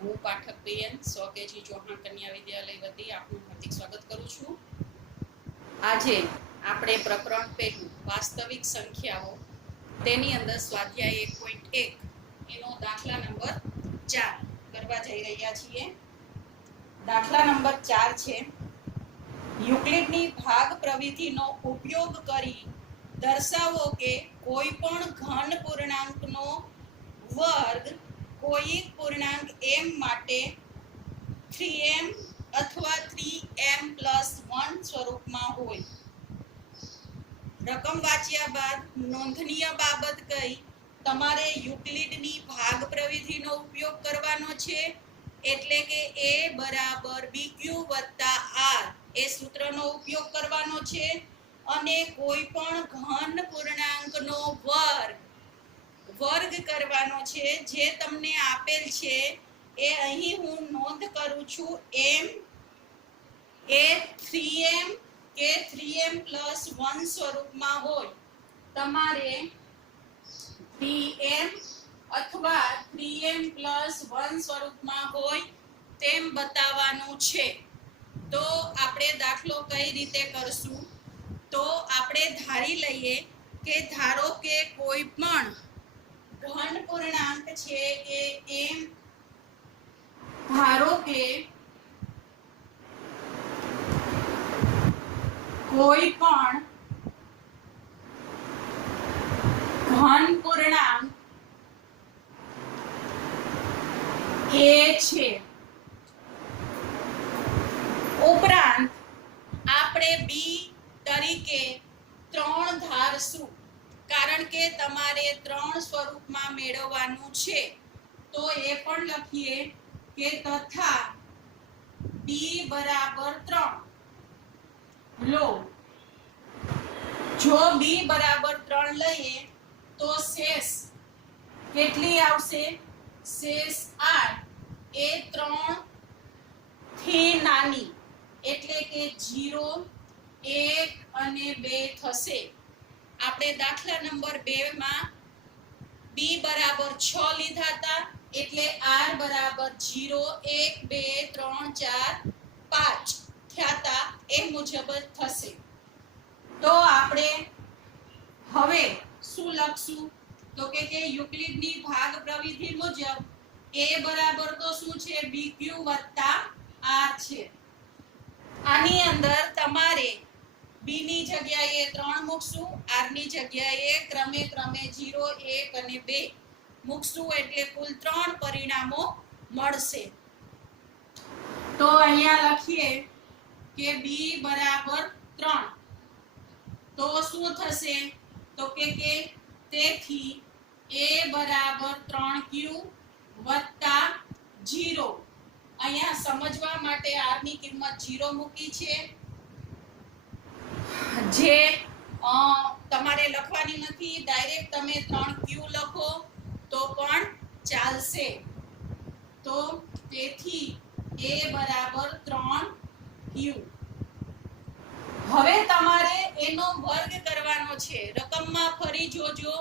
હું પાઠક બેન સ્વકેજી ચૌહાણ કન્યા વિદ્યાલય વતી આપનું હાર્દિક સ્વાગત કરું છું. આજે આપણે પ્રકરણ પહેલું વાસ્તવિક સંખ્યાઓ તેની અંદર સ્વાધ્યાય 1.1 એનો દાખલા નંબર 4 કરવા જઈ રહ્યા છીએ. દાખલા નંબર 4 છે યુક્લિડની ભાગ પ્રવિધિનો ઉપયોગ કરી દર્શાવો કે કોઈ પણ ઘન પૂર્ણાંકનો વર્ગ કોઈ પૂર્ણાંક m માટે 3m અથવા 3m+1 સ્વરૂપમાં હોય. રકમ વાંચ્યા બાદ નોંધનીય બાબત કઈ તમારે યુક્લિડની ભાગ પ્રવિધિનો ઉપયોગ કરવાનો છે, એટલે કે a બરાબર bq વત્તા r એ સૂત્રનો ઉપયોગ કરવાનો છે અને કોઈ પણ ઘન પૂર્ણાંકનો વર્ગ કરવાનો છે જે તમને આપેલ છે. એ અહીં હું નોંધ કરું છું m એ 3m કે 3m+1 સ્વરૂપમાં હોય. તમારે 3m અથવા 3m+1 સ્વરૂપમાં હોય તેમ બતાવવાનું છે. તો આપણે દાખલો કઈ રીતે કરશું? તો આપણે ધારી લઈએ કે ધારો કે કોઈ પણ ઘન પૂર્ણાંક છે એ m, ધારો કે કોઈ પણ ઘન પૂર્ણાંક a છે. ઉપરાંત આપણે b તરીકે 3 ધારશું, કારણ કે તમારે 3 સ્વરૂપમાં મેળવવાનું છે. તો એ પણ લખીએ કે તથા b બરાબર 3 લો. જો b બરાબર 3 લઈએ તો શેષ કેટલી આવશે? શેષ 8 એ 3 થી નાની, એટલે કે 0, 1 અને 2 થશે. આપણે દાખલા નંબર 2 માં b બરાબર 6 લીધા હતા, એટલે r બરાબર 0, 1, 2, 3, 4, 5 થયા. એ મુજબ જ થશે. તો આપણે હવે શું લખશું? તો કે યુક્લિડની ભાગ પ્રવિધિ મુજબ a બરાબર તો શું છે? bq વત્તા r છે. આની અંદર તમારે b ની જગ્યાએ 3 મૂકશું, r ની જગ્યાએ ક્રમે 0, 1 અને 2 મૂકશું, એટલે કુલ 3 પરિણામો મળશે. તો અહીંયા લખીએ કે b બરાબર 3. તો શું થશે? તો કે તેથી a બરાબર 3q વત્તા 0. અહીંયા સમજવા માટે r ની કિંમત 0 મૂકી છે, જે તમારે લખવાની નથી. ડાયરેક્ટ તમે 3q લખો તો પણ ચાલશે. તો તેથી a બરાબર 3q. હવે તમારે એનો વર્ગ કરવાનો છે. રકમમાં ફરી જોજો,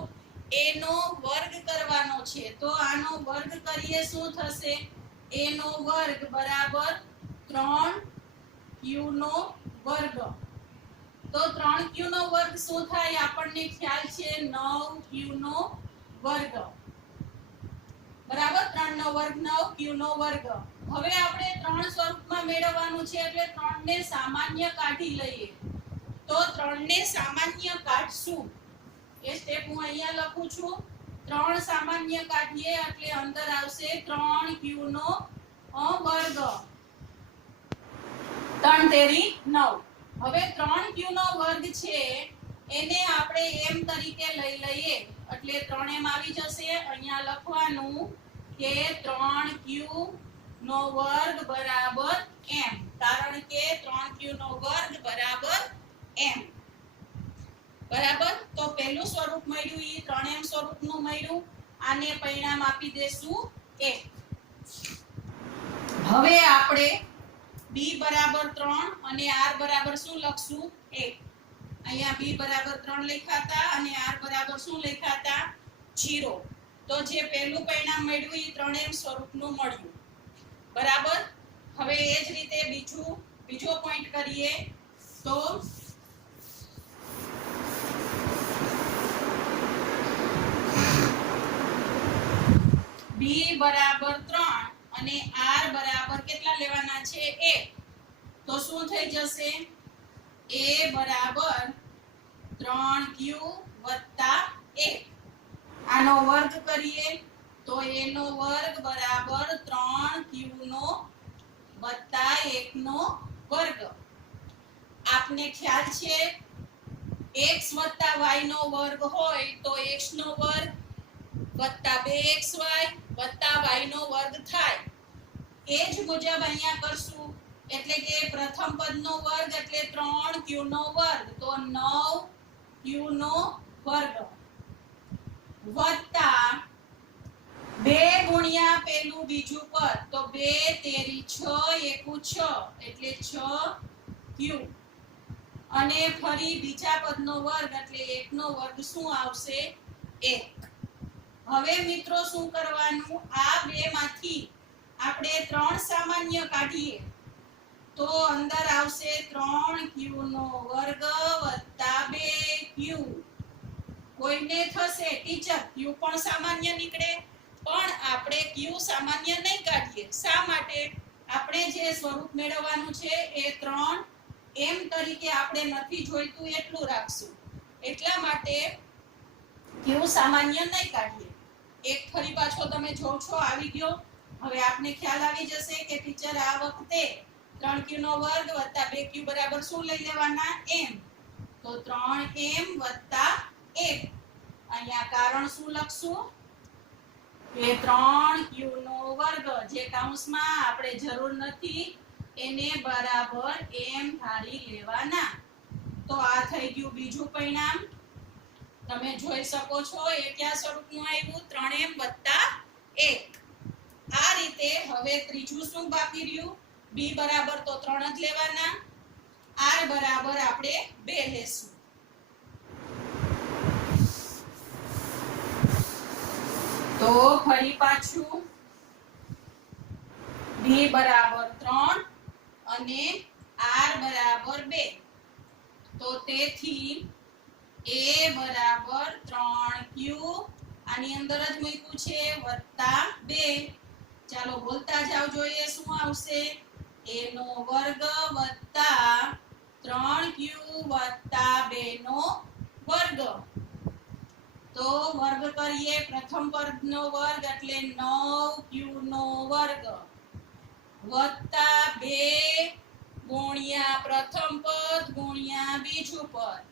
એનો વર્ગ કરવાનો છે. તો આનો વર્ગ કરીએ શું થશે? a નો વર્ગ બરાબર 3q નો વર્ગ. તો 3q નો વર્ગ શું થાય? આપણને ખ્યાલ છે 9q નો વર્ગ. બરાબર, 3 નો વર્ગ 9, q નો વર્ગ. હવે આપણે 3 સ્વરૂપમાં મેળવવાનું છે, એટલે 3 ને સામાન્ય કાઢી લઈએ. તો 3 ને સામાન્ય કાઢશું એ સ્ટેપ હું અહીંયા લખું છું. 3 સામાન્ય કાઢીએ એટલે અંદર આવશે 3q નો વર્ગ. 3 તેરી 9. હવે 3q નો વર્ગ છે એને આપણે m તરીકે લઈ લઈએ, એટલે 3m આવી જશે. અહીંયા લખવાનું કે 3q નો વર્ગ બરાબર m, કારણ કે 3q નો વર્ગ બરાબર m. બરાબર. તો પહેલું સ્વરૂપ મળ્યું એ 3m સ્વરૂપનું મળ્યું. આને પરિણામ આપી દેશું 1. હવે આપણે b બરાબર 3 અને r બરાબર શું લખશું? 1. અહીંયા b બરાબર 3 લખાતા અને r બરાબર શું લખાતા? 0. તો જે પહેલું પરિણામ મળ્યું એ 3m સ્વરૂપનું મળ્યું. બરાબર. હવે એ જ રીતે બીજો પોઈન્ટ કરીએ તો b બરાબર 3 અને r બરાબર કેટલા લેવાના છે 1. તો શું થઈ જશે a બરાબર 3q + 1. આનો વર્ગ કરીએ તો a નો વર્ગ બરાબર 3q નો વત્તા 1 નો વર્ગ. આપને ખ્યાલ છે x + y નો વર્ગ હોય તો x નો વર્ગ વત્તા 2xy વત્તા y નો વર્ગ થાય. એ જ મુજબ અહીંયા કરશું એટલે કે પ્રથમ પદનો વર્ગ એટલે 3q નો વર્ગ તો 9q નો વર્ગ વત્તા 2 ગુણ્યા પેલું બીજું પદ તો 2 તેરી 6 એકુ 6 એટલે 6q અને ફરી બીજા પદનો વર્ગ એટલે 1 નો વર્ગ શું આવશે 1. હવે મિત્રો શું કરવાનું આ બે માંથી આપણે 3 સામાન્ય કાઢીએ તો અંદર આવશે 3q નો વર્ગ વત્તા 2q. કોઈને થશે ટીચર q પણ સામાન્ય નીકળે પણ આપણે q સામાન્ય નહીં કાઢીએ. શા માટે? આપણે જે સ્વરૂપ મેળવવાનું છે એ 3m તરીકે આપણે નથી જોઈતું એટલું રાખશું એટલા માટે q સામાન્ય નહીં કાઢીએ. એક ફરી પાછો તમે જોવ છો આવી ગયો. હવે આપને ખ્યાલ આવી જશે કે ટીચર આ વખતે 3q નો વર્ગ વત્તા 2q બરાબર શું લઈ લેવાના m. તો 3m વત્તા 1. અહીંયા કારણ શું લખશું કે 3q નો વર્ગ જે કૌંસમાં આપણે જરૂર નથી એને બરાબર m ધારી લેવાના. તો આ થઈ ગયું બીજું પરિણામ. તમે જોઈ શકો છો એ કયા સ્વરૂપનું આવ્યું 3m વત્તા 1. આ રીતે હવે ત્રીજું શું બાકી રહ્યું b બરાબર તો 3 જ લેવાના r બરાબર આપણે 2 લેશું. તો ફરી પાછું b બરાબર 3 અને r બરાબર 2. તો તેથી a બરાબર 3q આની અંદર જ મૂક્યું છે વત્તા 2. ચાલો બોલતા જાવ જોઈએ શું આવશે a નો વર્ગ વત્તા 3q વત્તા 2 નો વર્ગ. તો વર્ગ કરીએ પ્રથમ પદનો વર્ગ એટલે 9q નો વર્ગ વત્તા 2 ગુણ્યા પ્રથમ પદ ગુણ્યા બીજું પદ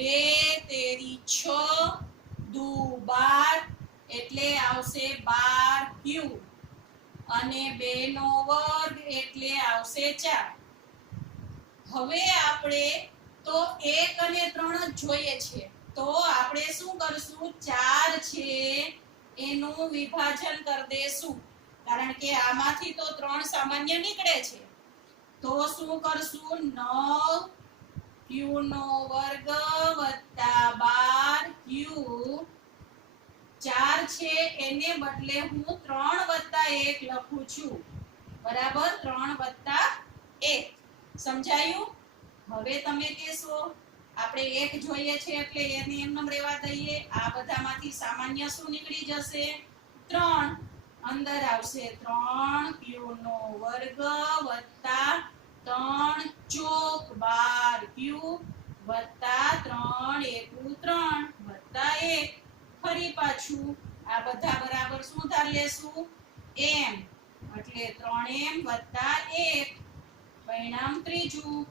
2 તેરી 6 દુ 12 એટલે આવશે 12q અને 2 નો વર્ગ એટલે આવશે 4. હવે આપણે તો 1 અને 3 જ જોઈએ છે તો આપણે શું કરશું 4 છે એનું વિભાજન કરી દેશું કારણ કે આમાંથી તો 3 સામાન્ય નીકળે છે. તો શું કરશું 9q નો વર્ગ વત્તા 12q 4 છે એને બદલે હું 3 વત્તા 1 લખું છું બરાબર 3 વત્તા 1. સમજાયું? હવે તમે કહેશો આપણે 1 જોઈએ છે એટલે એને એમને રહેવા દઈએ. આ બધામાંથી સામાન્ય શું નીકળી જશે 3. અંદર આવશે 3q નો વર્ગ વત્તા 3 ચોક 12q વત્તા 3 એકુ 3 વત્તા 1. ફરી પાછું આ બધા બરાબર શું ધાર લેશું m એટલે 3m વત્તા 1. પરિણામ ત્રીજું.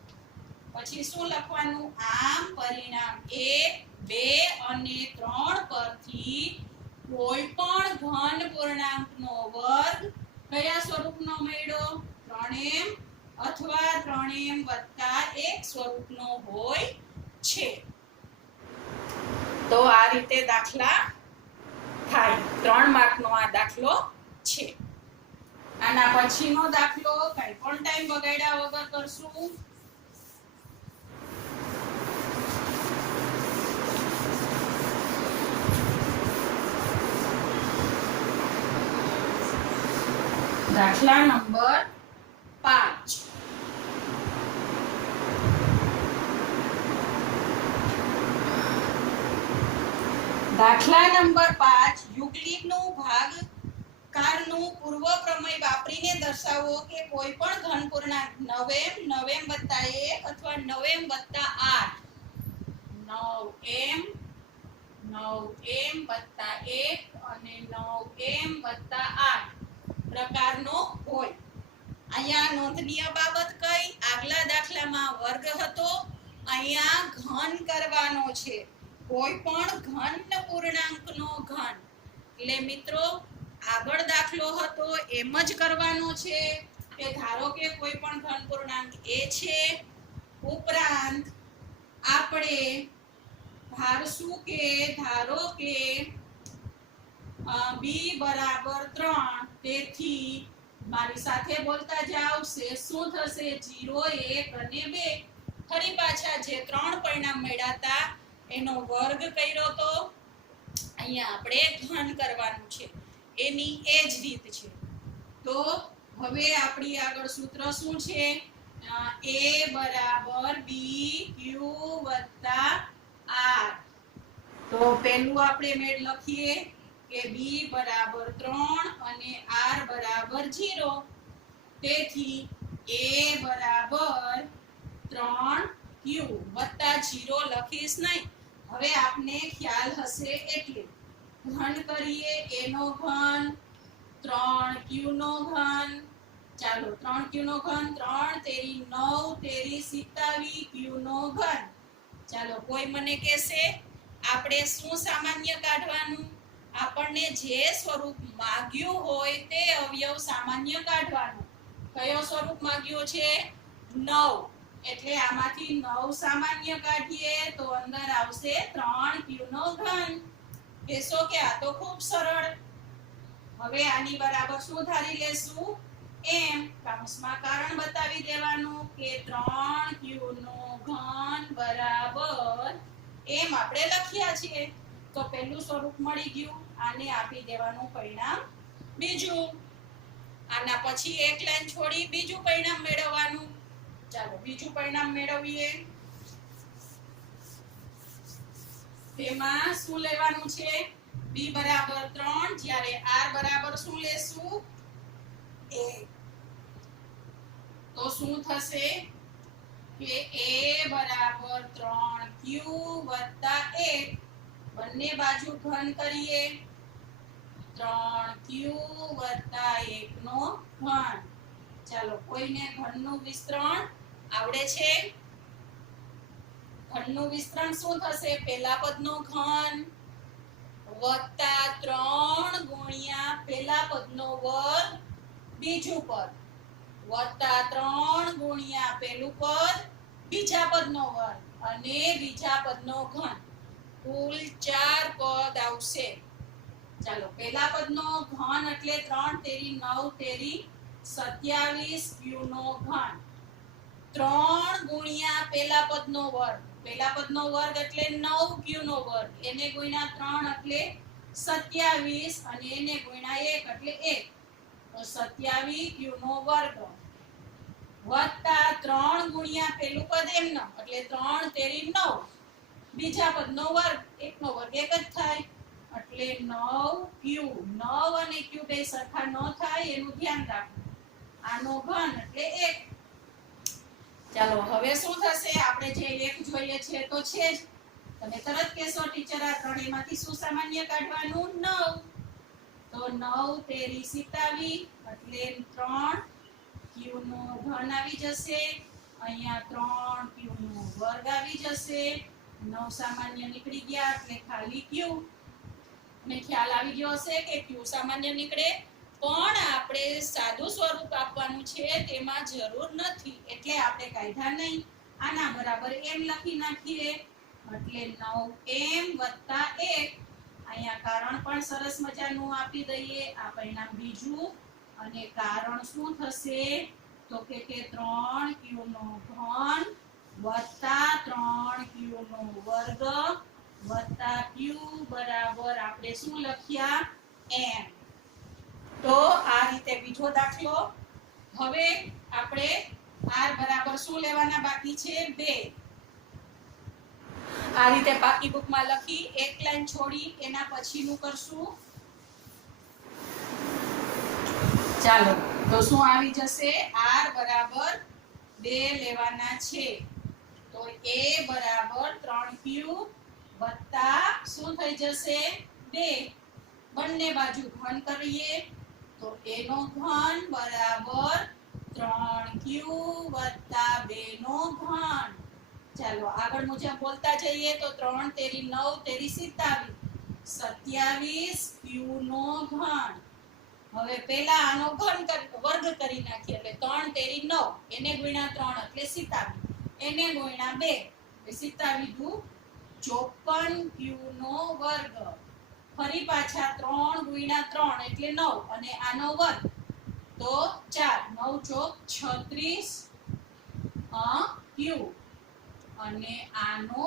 પછી શું લખવાનું આમ પરિણામ 1 2 અને 3 પરથી કોઈ પણ ઘન પૂર્ણાંકનો વર્ગ કયા સ્વરૂપનો મળ્યો 3m અથવા 3m વત્તા 1 સ્વરૂપનો હોય છે. તો આ રીતે દાખલા થાય. 3 માર્કનો આ દાખલો છે. આના પછીનો દાખલો કઈ પણ ટાઈમ બગાડ્યા વગર કરશું. દાખલા નંબર 5. દાખલા નંબર 5 યુક્લિડનું ભાગાકારનું પૂર્વ પ્રમેય વાપરીને દર્શાવો કે કોઈ પણ ઘન પૂર્ણાંક 9m 9m + 1 અથવા 9m + 8 9m + 1 અને 9m + 8 પ્રકારનો હોય. અહીંયા નોંધનીય બાબત કઈ? આગલા દાખલામાં વર્ગ હતો, અહીંયા ઘન કરવાનો છે. કોઈ પણ ઘન પૂર્ણાંકનો ઘન. એટલે મિત્રો આગળ દાખલો હતો એમ જ કરવાનો છે કે ધારો કે કોઈ પણ ઘન પૂર્ણાંક a છે, ઉપરાંત આપણે ધારો કે b બરાબર 3, તેથી મારી સાથે બોલતા જાવ. શું થશે? 0 1 અને 2. ફરી પાછા જે 3 પરિણામ મળ્યા હતા એનો વર્ગ કર્યો તો અહીંયા આપણે ઘન કરવાનું છે. એની એ જ રીત છે. તો હવે આપણી આગળ સૂત્ર શું છે? a બરાબર b q + r. તો પહેલું આપણે મેળ લખીએ કે b બરાબર 3 અને r બરાબર 0. તેથી a બરાબર 3q + 0 લખીશ નહીં. હવે આપને ખ્યાલ હશે એટલે ઘન કરીએ. a નો ઘન 3q નો ઘન. ચાલો 3q નો ઘન 3 તેરી 9 તેરી 27 q નો ઘન. ચાલો કોઈ મને કહેશે આપણે શું સામાન્ય કાઢવાનું? આપણને જે સ્વરૂપ માંગ્યું હોય તે અવયવ સામાન્ય કાઢવાનું. કયો સ્વરૂપ માંગ્યો છે? 9. એટલે આમાંથી 9 સામાન્ય કાઢીએ તો અંદર આવશે 3q નો ઘન. કહેશો કે આ તો ખૂબ સરળ. હવે આની બરાબર શું ધારી લેશું? m કૌંસમાં કારણ બતાવી દેવાનું કે 3q નો ઘન બરાબર m આપણે લખ્યા છે. તો પહેલું સ્વરૂપ મળી ગયું. આને આપી દેવાનું પરિણામ બીજું. આના પછી એક લાઈન છોડી બીજું પરિણામ મેળવવાનું. ચાલો બીજું પરિણામ મેળવીએ. તેમાં શું લેવાનું છે? b બરાબર 3 જ્યારે r બરાબર શું લેશું? 1. તો શું થશે કે a બરાબર 3q + 1. બંને બાજુ ઘન કરીએ. 3q + 1 નો ઘન. ચાલો કોઈને ઘનનું વિસ્તરણ આવડે છે? ઘનનું વિસ્તરણ શું થશે? પહેલા પદનો ઘન + 3 ગુણ્યા પહેલા પદનો વર્ગ બીજું પદ + 3 ગુણ્યા પહેલું પદ બીજા પદનો વર્ગ અને બીજા પદનો ઘન. કુલ 4 પદ આવશે. ચાલો પહેલા પદનો ઘન એટલે 3 તેરી 9 તેરી 27 q નો ઘન. 3 ગુણ્યા પહેલા પદનો વર્ગ. પહેલા પદનો વર્ગ એટલે 9q નો વર્ગ. એને ગુણ્યા 3 એટલે 27 અને એને ગુણ્યા 1 એટલે 1. તો 27q નો વર્ગ + 3 ગુણ્યા પહેલું પદ એમનો એટલે 3 તેરી 9. બીજા પદનો વર્ગ. એકનો વર્ગ એક જ થાય એટલે 9q. 9 અને q બે સરખા ન થાય એનું ધ્યાન રાખવું. આનો ઘન એટલે 1. ચાલો હવે શું થશે? આપણે જે 1 જોઈએ છે તો છે જ. તમે તરત કહેશો ટીચર આ ત્રણેયમાંથી શું સામાન્ય કાઢવાનું? 9. તો 9 તેરી 27 એટલે 3q નો ઘન આવી જશે. અહીંયા 3q નો વર્ગ આવી જશે. 9 સામાન્ય નીકળી ગયા એટલે ખાલી q. ને ખ્યાલ આવી ગયો હશે કે q સામાન્ય નીકળે પણ આપણે સાદું સ્વરૂપ આપવાનું છે તેમાં જરૂર નથી એટલે આપણે કાઢ્યા નહીં. આના બરાબર m લખી નાખીએ એટલે 9m + 1. અહીંયા કારણ પણ સરસ મજાનું આપી દઈએ. આ પરિણામ બીજું અને કારણ શું થશે? તો કે 3q નો ઘન + 3q નો વર્ગ + q બરાબર આપણે શું લખ્યા? m. તો આ રીતે બીજું બીજો દાખલો. હવે આપણે r બરાબર શું લેવાના બાકી છે 2. આ રીતે પાકી બુકમાં લખી એક લાઈન છોડી એના પછીનું કરશું. ચાલો તો શું આવી જશે r બરાબર 2 લેવાના છે. તો a બરાબર 3q વત્તા શું થઈ જશે 2. બંને બાજુ ઘન કરીએ તો a નો ઘન બરાબર 3q વત્તા 2 નો ઘન. ચાલો આગળ મુજબ બોલતા જઈએ તો 3 તેરી 9 તેરી 27 q નો ઘન. હવે પહેલા આનો ઘન વર્ગ કરી નાખીએ એટલે 3 તેરી 9 એને ગુણ્યા 3 એટલે 27 એને ગુણ્યા 2 એટલે 27 * 54 q નો વર્ગ. ફરી પાછા 3 ગુણ્યા 3 એટલે 9 અને આનો વર્ગ તો 4 9 * 36 q અને આનો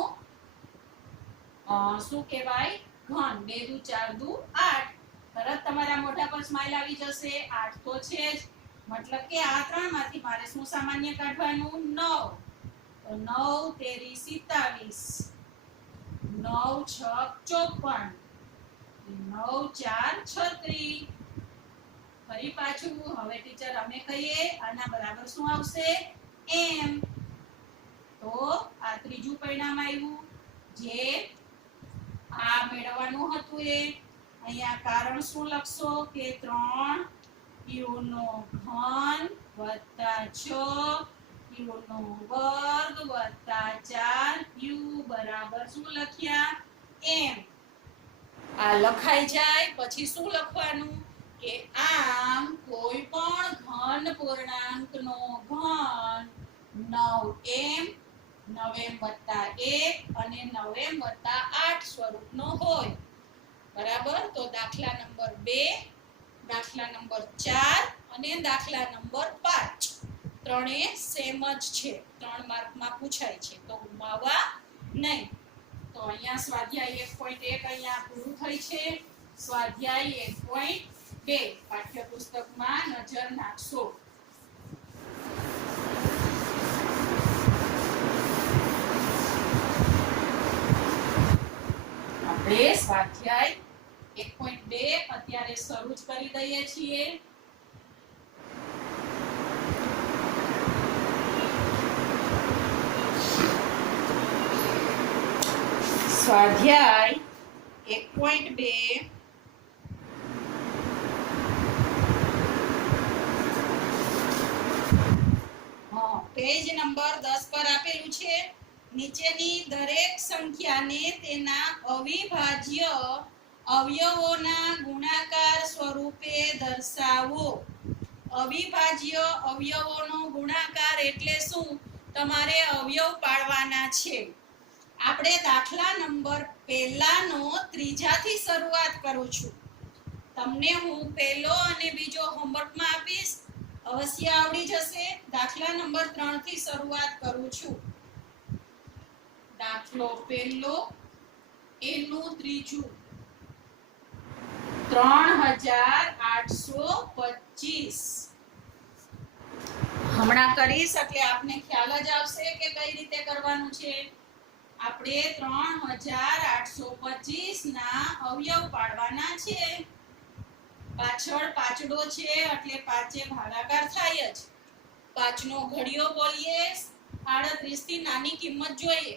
શું કહેવાય ઘન. 2 * 4 = 8. તરત તમારા મોઢા પર સ્માઈલ આવી જશે. 8 તો છે જ, મતલબ કે આ ત્રણમાંથી મારે શું સામાન્ય કાઢવાનું 9. તો 9 તેરી 27 9 * 6 = 54 9 * 4 = 36. ફરી પાછું હવે ટીચર અમે કહીએ આના બરાબર શું આવશે m. તો આ ત્રીજું પરિણામ આવ્યું જે આ મેળવવાનું હતું એ. અહીંયા કારણ શું લખશો કે 3 q નો ઘન વત્તા 6 q નો વર્ગ વત્તા 4 q બરાબર શું લખ્યા m. આ લખાઈ જાય પછી શું લખવાનું કે આમ કોઈ પણ ઘન પૂર્ણાંકનો ઘન 9m 9m + 1 અને 9m + 8 સ્વરૂપનો હોય. બરાબર. તો દાખલા નંબર 2, દાખલા નંબર 4 અને દાખલા નંબર 5 ત્રણે સેમ જ છે. 3 માર્કમાં પૂછાય છે તો ગુમાવવા નહીં. તો અહીંયા સ્વાધ્યાય 1.1 અહીંયા પૂરું થઈ છે. સ્વાધ્યાય 1.2 પાઠ્યપુસ્તકમાં નજર નાખશો. આપણે સ્વાધ્યાય 1.2 અત્યારે શરૂ જ કરી દઈએ છીએ. સ્વાધ્યાય 1.2 પેજ નંબર 10 પર આપેલું છે. નીચેની દરેક સંખ્યાને તેના અવિભાજ્ય અવયવોના ગુણાકાર સ્વરૂપે દર્શાવો. અવિભાજ્ય અવયવોનો ગુણાકાર એટલે શું? તમારે અવયવ પાડવાના છે. આપણે દાખલા નંબર પહેલાનો ત્રીજાથી શરૂઆત કરું છું. તમને હું પહેલો અને બીજો હોમવર્કમાં આપીશ, અવશ્ય આવડી જશે. દાખલા નંબર 3 થી શરૂઆત કરું છું. દાખલો પહેલો એનું ત્રીજું 3825. હમણાં કરીશ એટલે આપને ખ્યાલ જ આવશે કે કઈ રીતે કરવાનું છે. આપણે 3825 ના અવયવ પાડવાના છે. પાછળ પાંચડો છે એટલે પાંચે ભાગાકાર થાય જ. 5 નો ઘડિયો બોલીએ 38 થી નાની કિંમત જોઈએ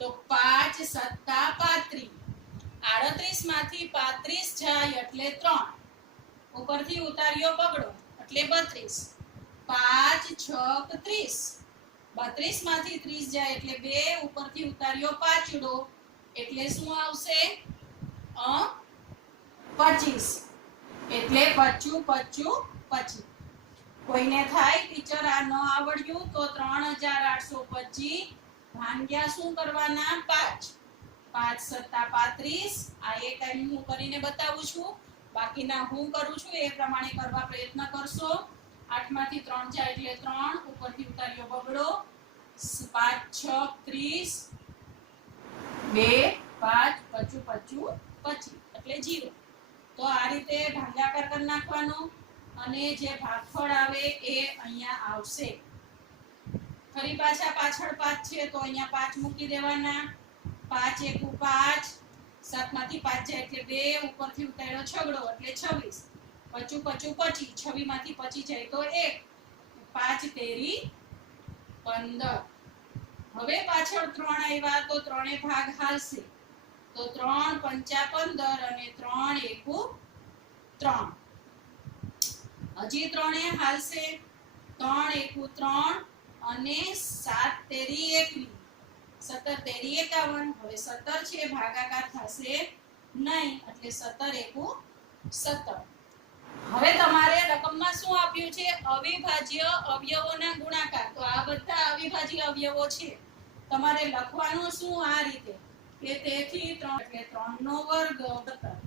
તો 5 × 7 = 35. 38 માંથી 35 જાય એટલે 3. ઉપરથી ઉતાર્યો બગડો એટલે 32. 5 × 6 = 30. 32 માંથી 30 જાય એટલે 2. ઉપરથી ઉતાર્યો પાંચડો એટલે શું આવશે 25. એટલે 25 25 25. કોઈને થાય ટીચર આ ન આવડ્યું તો 3825 ભાગ્યા શું કરવાના 5. 5 × 7 = 35. આ એક ટાઈમ હું કરીને બતાવું છું, બાકીના હું કરું છું એ પ્રમાણે કરવા પ્રયત્ન કરશો. 8 માંથી 3 જાય એટલે 3. ઉપરથી ઉતાર્યો બગડો 5 × 6 = 30. 2 5 25 25 એટલે 0. તો આ રીતે ભાગાકાર કરી નાખવાનો અને જે ભાગફળ આવે એ અહીંયા આવશે. ફરી પાછા પાછળ 5 છે તો અહીંયા 5 મૂકી દેવાના. 5 એકુ 5, 7 માંથી 5 જાય એટલે 2, ઉપરથી ઉતાર્યો છગડો એટલે 26. પચું પચું 25, 26 માંથી 25 જાય તો 1. 5 તેરી 15. હવે પાછળ 3 આવ્યા તો 3 એ ભાગ હાલશે. તો 3 પંચા 15 અને 3 એકુ 3. હજી 3 એ હાલશે. 3 એકુ 3 અને 7 તેરી 21, 17 તેરી 51. હવે 17 છે ભાગાકાર થશે નહીં એટલે 17 એકુ 17. હવે તમારે રકમમાં શું આપ્યું છે? અવિભાજ્ય અવયવોના ગુણાકાર. તો આ બધા અવિભાજ્ય અવયવો છે. તમારે લખવાનું શું આ રીતે કે તેથી 3 એટલે 3 નો વર્ગ 17.